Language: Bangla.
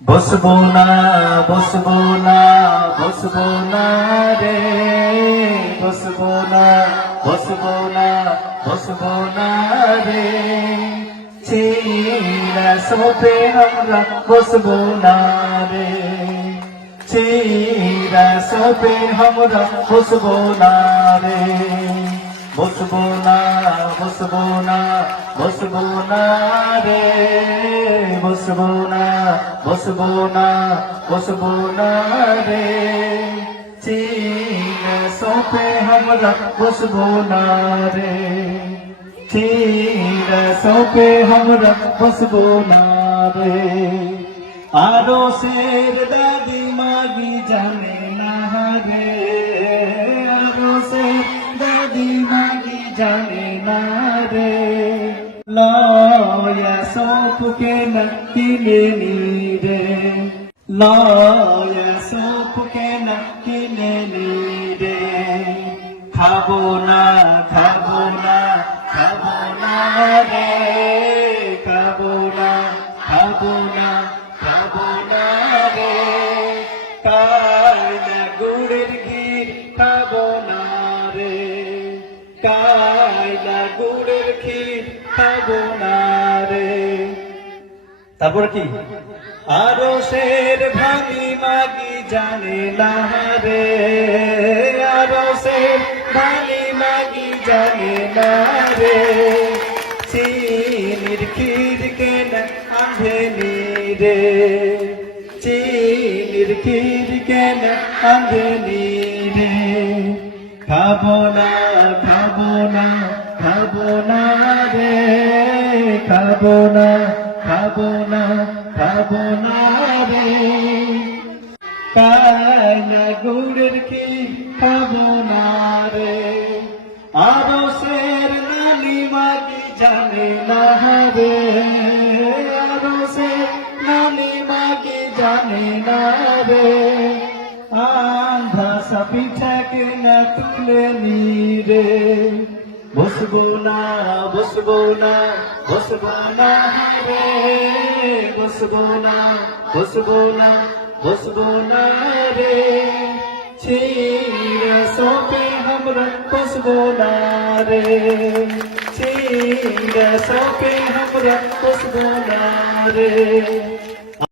বসবো না বসবো না বসবো না রে বসবো না বসবো না বসবো না রে চিরাসোं पे हमरा বসবো না রে চিরাসোं पे हमरा বসবো না রে বসবো না বসবো না বসবো না রে বসবো না বসবো না বসবো না রে চিরাसों पे हमरा বসবো না রে চিরাसों पे हमरा বসবো না রে আরো সের দাদি মাগি জানে না রে আরো সের দাদি মাগি জানে না রে লয়া সপুকে না কিনে নি রে লয়া সপুকে না কিনে নি রে খাবো না খাবো না খাবো না রে খাবো না খাবো না খাবো না রে কায়না গুড়ের ক্ষীর খাবো না রে কায়না গুড়ের ক্ষীর খাবো না রে তারপর কি আরো শের ভাঙি মাগি জানে না রে আরো শের ভাঙি মাগি জানে না রে চিনির ক্ষীর কেনা আঁধেনি রে চিনির ক্ষীর কেনা আঁধেনি রে খাবো না খাবো না খাবো না রে খাবো না খাবো না খাবো না রে কায়না গুড়ের ক্ষীর খাবো না রে আরো শের নানি মাগি জানে না রে আরো শের নানি মাগি জানে না রে আন্ধা সা পিঠা কে না তুলে নি রে বসবো না বসবো না বসবো না রে বসবো না বসবো না বসবো না রে চিরাसों पे हमरा बसबो ना रे चिरासों पे हमरा बसबो ना रे